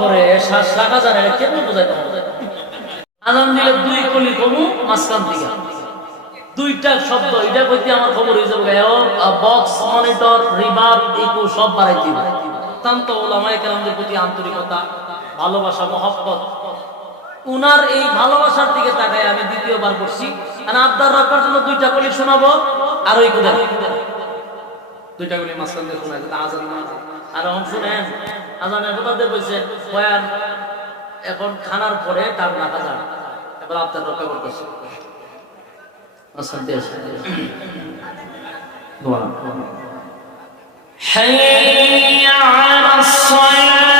পরে শ্বাস রাখা যায় না, কেমন বোঝাইতে হবে? আজান দিলে দুই কলি কমু মাঝখান থেকে দুইটা শব্দ, এটা কইতে আমার খবর হয়ে যাবে। বক্স, মনিটর, রিভার্ব, ইকো সব বাড়াইতে হবে। অত্যন্ত ওলামায়ে কেরামদের প্রতি আন্তরিকতা, ভালোবাসা, মহব্বত, উনার এই ভালোবাসার দিকে তাকায় আমি দ্বিতীয়বার করছি। আবদার রাখার জন্য দুইটা কলি শোনাবো, আর ওই কোথায় দুইটা কলি মাঝখান দিয়ে শোনায় আজান না। আর এখন শুনেন, আজানের কথা দিয়ে বলছেন বয়ান এখন খানার পরে টান রাখা যায়, এবার আবদার রক্ষা করতেছে। حي على الصلاة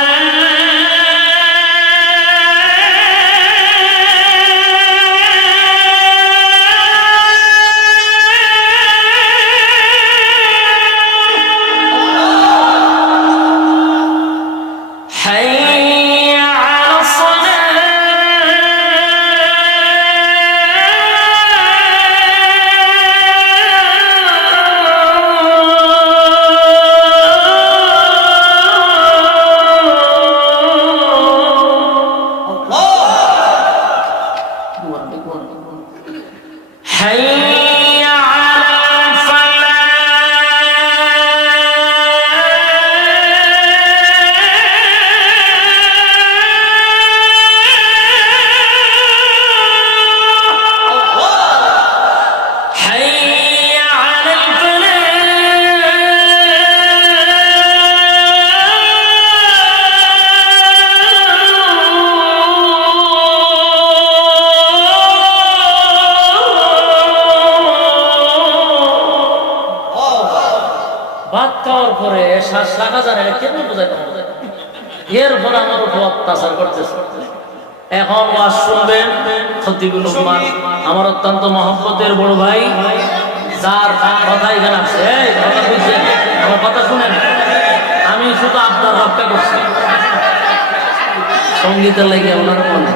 ভাত খাওয়ার পরে শ্বাস রাখা যায় না, কেমন বোঝাইতে হবে? এরপরে আমার উপর অত্যাচার করতেছে। এখন ওয়াজ শুনবেন খতিবুল উম্মাহ, আমার অত্যন্ত মহব্বতের বড় ভাই, যার কথা এখানে আছে। এই কথা বুঝছেন, আমার কথা শুনেন। আমি শুধু আপনার রক্ষা করছি, সঙ্গীতের লাগে ওনার কথা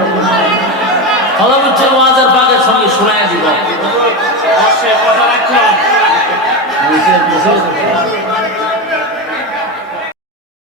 বুঝছেন। ওয়াজের বাগের সঙ্গে শোনায় দিব।